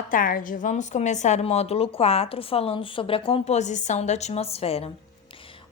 Boa tarde, vamos começar o módulo 4 falando sobre a composição da atmosfera.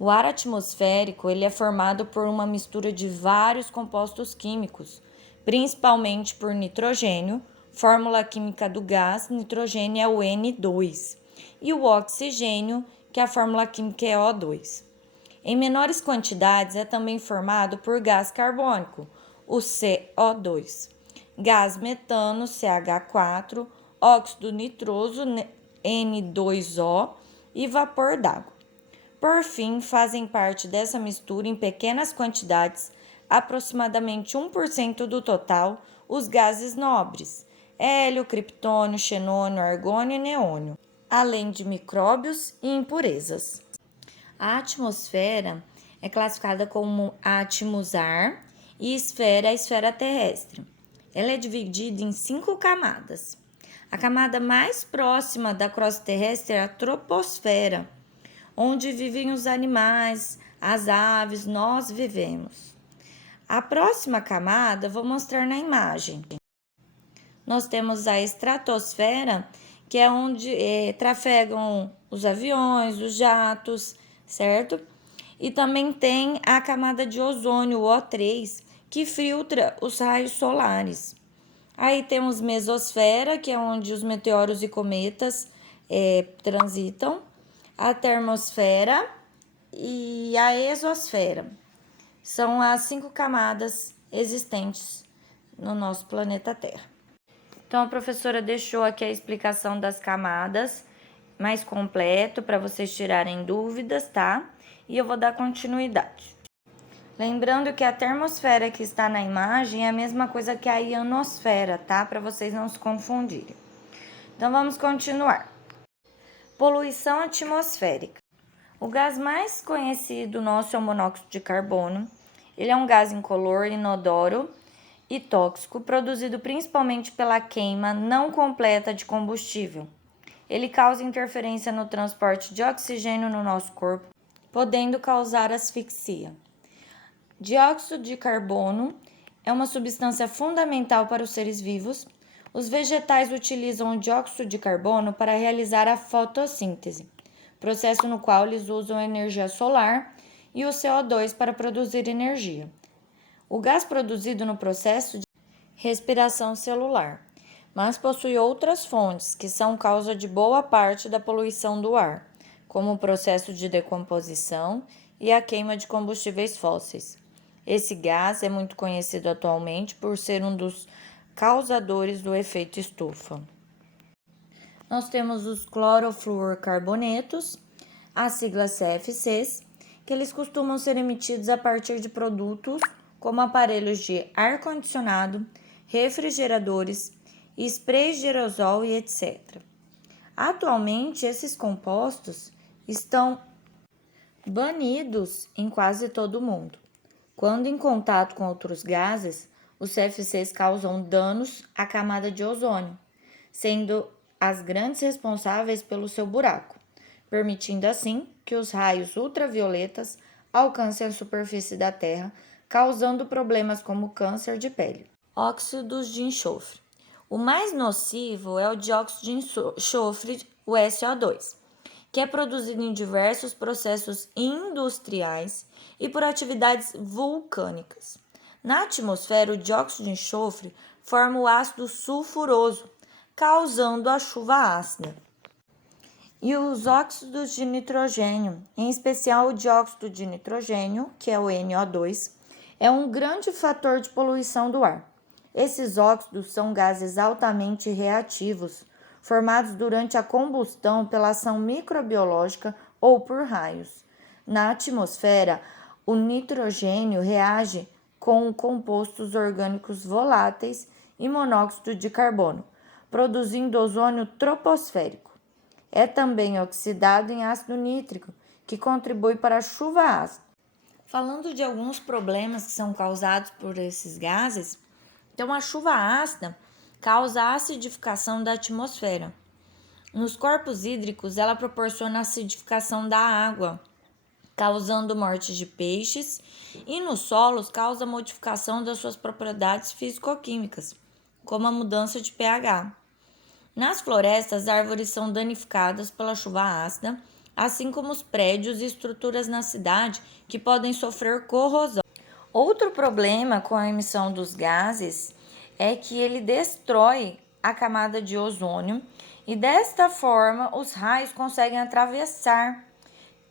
O ar atmosférico ele é formado por uma mistura de vários compostos químicos, principalmente por nitrogênio, fórmula química do gás nitrogênio é o N2, e o oxigênio, que a fórmula química é O2. Em menores quantidades é também formado por gás carbônico, o CO2, gás metano, CH4, óxido nitroso, N2O e vapor d'água. Por fim, fazem parte dessa mistura em pequenas quantidades, aproximadamente 1% do total, os gases nobres, hélio, criptônio, xenônio, argônio e neônio, além de micróbios e impurezas. A atmosfera é classificada como átomos-ar e esfera, a esfera terrestre. Ela é dividida em 5 camadas. A camada mais próxima da crosta terrestre é a troposfera, onde vivem os animais, as aves, nós vivemos. A próxima camada vou mostrar na imagem. Nós temos a estratosfera, que é onde trafegam os aviões, os jatos, certo? E também tem a camada de ozônio, o O3, que filtra os raios solares. Aí temos mesosfera, que é onde os meteoros e cometas transitam, a termosfera e a exosfera. São as 5 camadas existentes no nosso planeta Terra. Então, a professora deixou aqui a explicação das camadas mais completo para vocês tirarem dúvidas, tá? E eu vou dar continuidade. Lembrando que a termosfera que está na imagem é a mesma coisa que a ionosfera, tá? Para vocês não se confundirem. Então, vamos continuar. Poluição atmosférica. O gás mais conhecido nosso é o monóxido de carbono. Ele é um gás incolor, inodoro e tóxico, produzido principalmente pela queima não completa de combustível. Ele causa interferência no transporte de oxigênio no nosso corpo, podendo causar asfixia. Dióxido de carbono é uma substância fundamental para os seres vivos. Os vegetais utilizam o dióxido de carbono para realizar a fotossíntese, processo no qual eles usam energia solar, e o CO2 para produzir energia. O gás produzido no processo de respiração celular, mas possui outras fontes que são causa de boa parte da poluição do ar, como o processo de decomposição e a queima de combustíveis fósseis. Esse gás é muito conhecido atualmente por ser um dos causadores do efeito estufa. Nós temos os clorofluorcarbonetos, as siglas CFCs, que eles costumam ser emitidos a partir de produtos como aparelhos de ar-condicionado, refrigeradores, sprays de aerosol e etc. Atualmente, esses compostos estão banidos em quase todo o mundo. Quando em contato com outros gases, os CFCs causam danos à camada de ozônio, sendo as grandes responsáveis pelo seu buraco, permitindo assim que os raios ultravioletas alcancem a superfície da Terra, causando problemas como câncer de pele. Óxidos de enxofre. O mais nocivo é o dióxido de enxofre, o SO2, que é produzido em diversos processos industriais e por atividades vulcânicas. Na atmosfera, o dióxido de enxofre forma o ácido sulfuroso, causando a chuva ácida. E os óxidos de nitrogênio, em especial o dióxido de nitrogênio, que é o NO2, é um grande fator de poluição do ar. Esses óxidos são gases altamente reativos, formados durante a combustão pela ação microbiológica ou por raios. Na atmosfera, o nitrogênio reage com compostos orgânicos voláteis e monóxido de carbono, produzindo ozônio troposférico. É também oxidado em ácido nítrico, que contribui para a chuva ácida. Falando de alguns problemas que são causados por esses gases, então a chuva ácida causa a acidificação da atmosfera. Nos corpos hídricos, ela proporciona a acidificação da água, causando morte de peixes, e nos solos causa modificação das suas propriedades físico-químicas, como a mudança de pH. Nas florestas, as árvores são danificadas pela chuva ácida, assim como os prédios e estruturas na cidade que podem sofrer corrosão. Outro problema com a emissão dos gases é que ele destrói a camada de ozônio e desta forma os raios conseguem atravessar.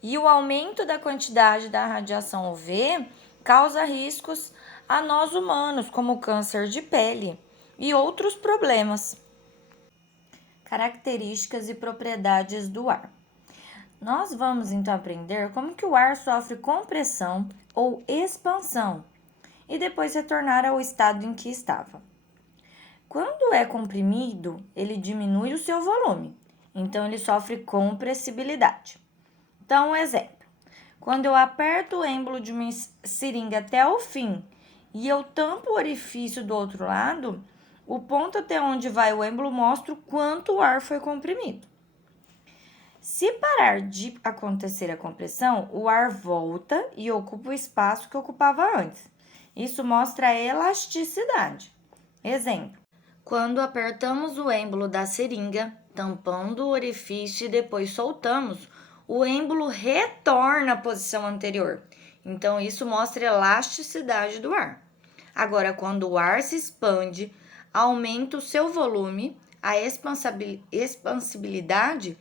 E o aumento da quantidade da radiação UV causa riscos a nós humanos, como câncer de pele e outros problemas. Características e propriedades do ar. Nós vamos então aprender como que o ar sofre compressão ou expansão e depois retornar ao estado em que estava. Quando é comprimido, ele diminui o seu volume, então ele sofre compressibilidade. Então, um exemplo. Quando eu aperto o êmbolo de uma seringa até o fim e eu tampo o orifício do outro lado, o ponto até onde vai o êmbolo mostra o quanto o ar foi comprimido. Se parar de acontecer a compressão, o ar volta e ocupa o espaço que ocupava antes. Isso mostra a elasticidade. Exemplo: quando apertamos o êmbolo da seringa, tampando o orifício e depois soltamos, o êmbolo retorna à posição anterior. Então, isso mostra a elasticidade do ar. Agora, quando o ar se expande, aumenta o seu volume, a expansibilidade,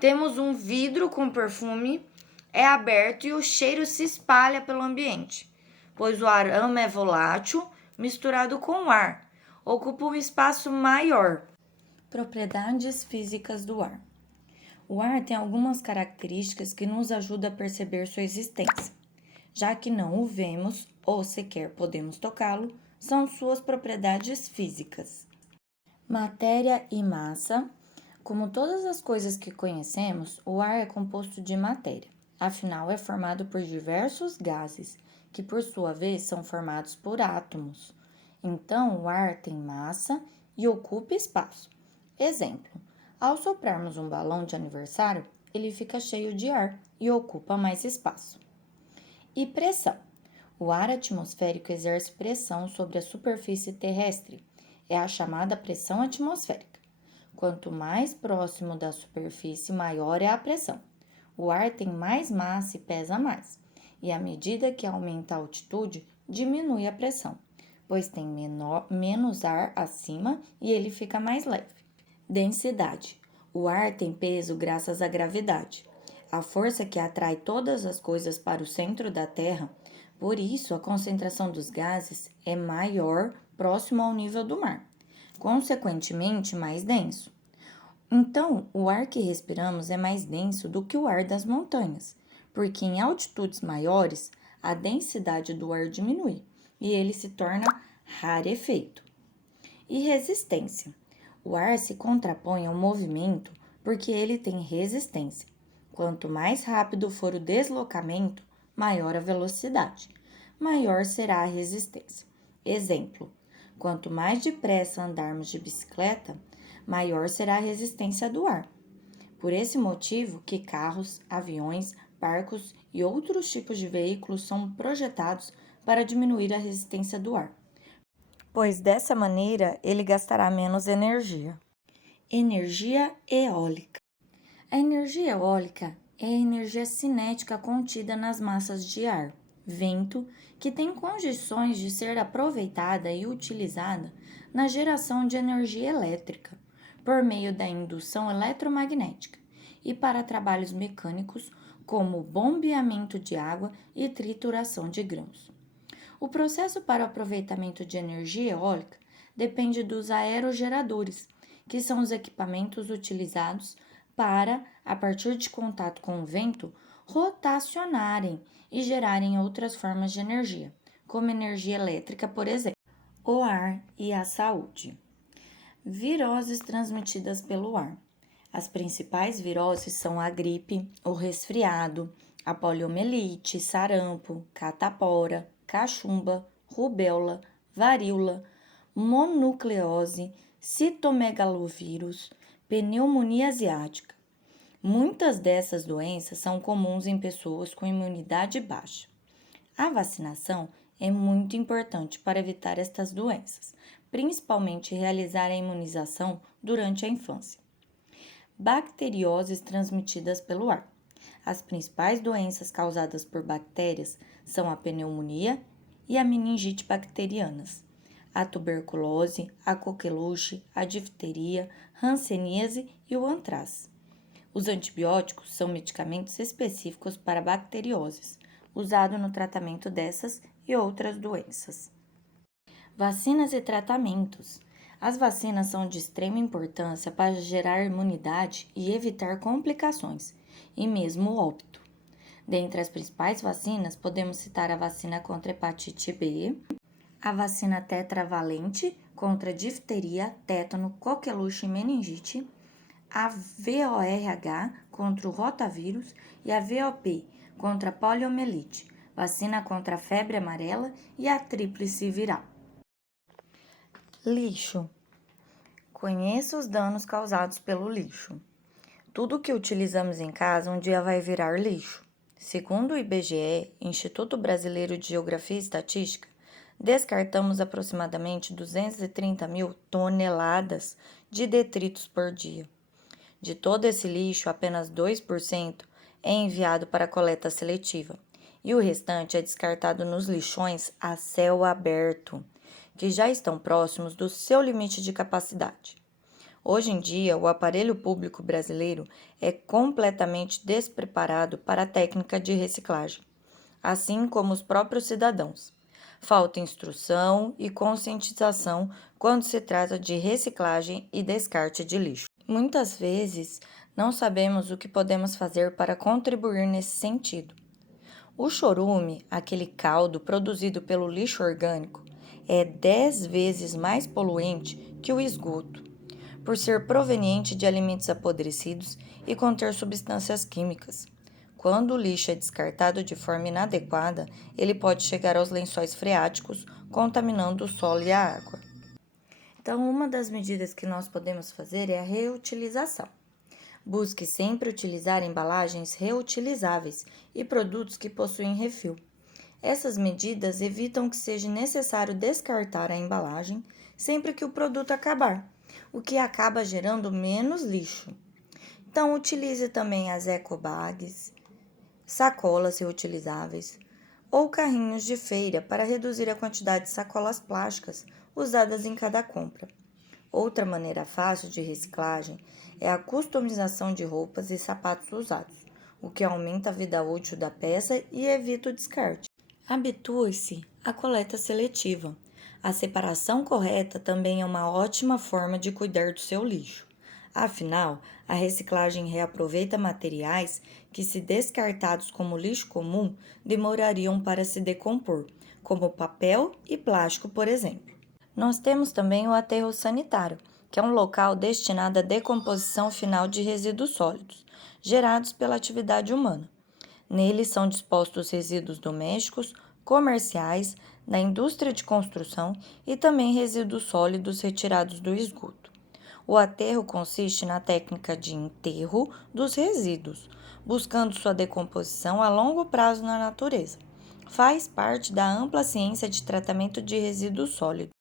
temos um vidro com perfume, é aberto e o cheiro se espalha pelo ambiente, pois o aroma é volátil, misturado com o ar, ocupa um espaço maior. Propriedades físicas do ar. O ar tem algumas características que nos ajudam a perceber sua existência. Já que não o vemos ou sequer podemos tocá-lo, são suas propriedades físicas. Matéria e massa. Como todas as coisas que conhecemos, o ar é composto de matéria. Afinal, é formado por diversos gases, que por sua vez são formados por átomos. Então, o ar tem massa e ocupa espaço. Exemplo: ao soprarmos um balão de aniversário, ele fica cheio de ar e ocupa mais espaço. E pressão. O ar atmosférico exerce pressão sobre a superfície terrestre. É a chamada pressão atmosférica. Quanto mais próximo da superfície, maior é a pressão. O ar tem mais massa e pesa mais. E à medida que aumenta a altitude, diminui a pressão, pois tem menos ar acima e ele fica mais leve. Densidade. O ar tem peso graças à gravidade, a força que atrai todas as coisas para o centro da Terra. Por isso, a concentração dos gases é maior próximo ao nível do mar, consequentemente mais denso. Então, o ar que respiramos é mais denso do que o ar das montanhas, porque em altitudes maiores, a densidade do ar diminui e ele se torna rarefeito. E resistência. O ar se contrapõe ao movimento porque ele tem resistência. Quanto mais rápido for o deslocamento, maior a velocidade, maior será a resistência. Exemplo: quanto mais depressa andarmos de bicicleta, maior será a resistência do ar. Por esse motivo que carros, aviões, barcos e outros tipos de veículos são projetados para diminuir a resistência do ar, pois dessa maneira ele gastará menos energia. Energia eólica. A energia eólica é a energia cinética contida nas massas de ar, vento, que tem condições de ser aproveitada e utilizada na geração de energia elétrica, por meio da indução eletromagnética, e para trabalhos mecânicos como bombeamento de água e trituração de grãos. O processo para o aproveitamento de energia eólica depende dos aerogeradores, que são os equipamentos utilizados para, a partir de contato com o vento, rotacionarem e gerarem outras formas de energia, como energia elétrica, por exemplo. O ar e a saúde. Viroses transmitidas pelo ar. As principais viroses são a gripe, o resfriado, a poliomielite, sarampo, catapora, cachumba, rubéola, varíola, mononucleose, citomegalovírus, pneumonia asiática. Muitas dessas doenças são comuns em pessoas com imunidade baixa. A vacinação é muito importante para evitar estas doenças, principalmente realizar a imunização durante a infância. Bacterioses transmitidas pelo ar. As principais doenças causadas por bactérias são a pneumonia e a meningite bacterianas, a tuberculose, a coqueluche, a difteria, hanseníase e o antraz. Os antibióticos são medicamentos específicos para bacterioses, usados no tratamento dessas e outras doenças. Vacinas e tratamentos. As vacinas são de extrema importância para gerar imunidade e evitar complicações, e mesmo óbito. Dentre as principais vacinas, podemos citar a vacina contra hepatite B, a vacina tetravalente contra difteria, tétano, coqueluche e meningite, a VORH contra o rotavírus e a VOP contra a poliomielite, vacina contra a febre amarela e a tríplice viral. Lixo. Conheça os danos causados pelo lixo. Tudo que utilizamos em casa um dia vai virar lixo. Segundo o IBGE, Instituto Brasileiro de Geografia e Estatística, descartamos aproximadamente 230 mil toneladas de detritos por dia. De todo esse lixo, apenas 2% é enviado para coleta seletiva e o restante é descartado nos lixões a céu aberto, que já estão próximos do seu limite de capacidade. Hoje em dia, o aparelho público brasileiro é completamente despreparado para a técnica de reciclagem, assim como os próprios cidadãos. Falta instrução e conscientização quando se trata de reciclagem e descarte de lixo. Muitas vezes, não sabemos o que podemos fazer para contribuir nesse sentido. O chorume, aquele caldo produzido pelo lixo orgânico, é 10 vezes mais poluente que o esgoto, por ser proveniente de alimentos apodrecidos e conter substâncias químicas. Quando o lixo é descartado de forma inadequada, ele pode chegar aos lençóis freáticos, contaminando o solo e a água. Então, uma das medidas que nós podemos fazer é a reutilização. Busque sempre utilizar embalagens reutilizáveis e produtos que possuem refil. Essas medidas evitam que seja necessário descartar a embalagem sempre que o produto acabar, o que acaba gerando menos lixo. Então, utilize também as ecobags, sacolas reutilizáveis ou carrinhos de feira para reduzir a quantidade de sacolas plásticas usadas em cada compra. Outra maneira fácil de reciclagem é a customização de roupas e sapatos usados, o que aumenta a vida útil da peça e evita o descarte. Habitue-se à coleta seletiva. A separação correta também é uma ótima forma de cuidar do seu lixo. Afinal, a reciclagem reaproveita materiais que, se descartados como lixo comum, demorariam para se decompor, como papel e plástico, por exemplo. Nós temos também o aterro sanitário, que é um local destinado à decomposição final de resíduos sólidos, gerados pela atividade humana. Nele são dispostos resíduos domésticos, comerciais, da indústria de construção e também resíduos sólidos retirados do esgoto. O aterro consiste na técnica de enterro dos resíduos, buscando sua decomposição a longo prazo na natureza. Faz parte da ampla ciência de tratamento de resíduos sólidos.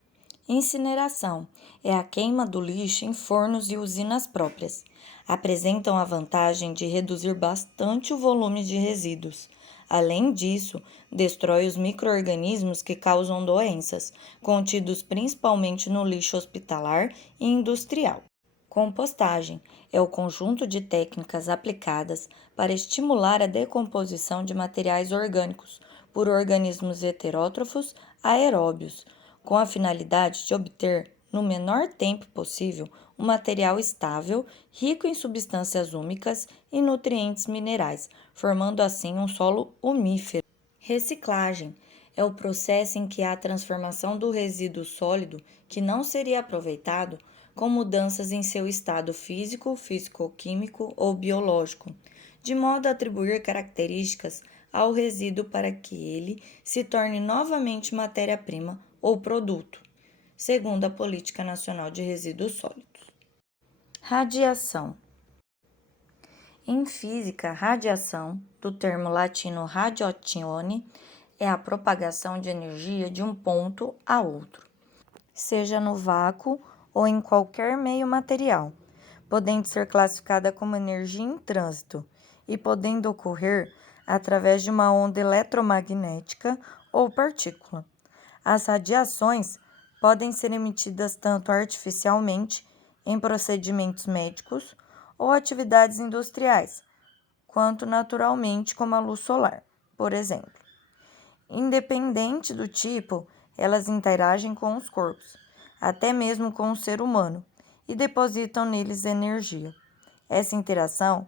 Incineração é a queima do lixo em fornos e usinas próprias. Apresentam a vantagem de reduzir bastante o volume de resíduos. Além disso, destrói os micro-organismos que causam doenças, contidos principalmente no lixo hospitalar e industrial. Compostagem é o conjunto de técnicas aplicadas para estimular a decomposição de materiais orgânicos por organismos heterótrofos aeróbios, com a finalidade de obter, no menor tempo possível, um material estável, rico em substâncias úmicas e nutrientes minerais, formando assim um solo umífero. Reciclagem é o processo em que há a transformação do resíduo sólido que não seria aproveitado com mudanças em seu estado físico, físico-químico ou biológico, de modo a atribuir características ao resíduo para que ele se torne novamente matéria-prima ou produto, segundo a Política Nacional de Resíduos Sólidos. Radiação. Em física, radiação, do termo latino radiatione, é a propagação de energia de um ponto a outro. seja no vácuo ou em qualquer meio material, podendo ser classificada como energia em trânsito e podendo ocorrer através de uma onda eletromagnética ou partícula. As radiações podem ser emitidas tanto artificialmente em procedimentos médicos ou atividades industriais, quanto naturalmente como a luz solar, por exemplo. Independente do tipo, elas interagem com os corpos, até mesmo com o ser humano, e depositam neles energia. Essa interação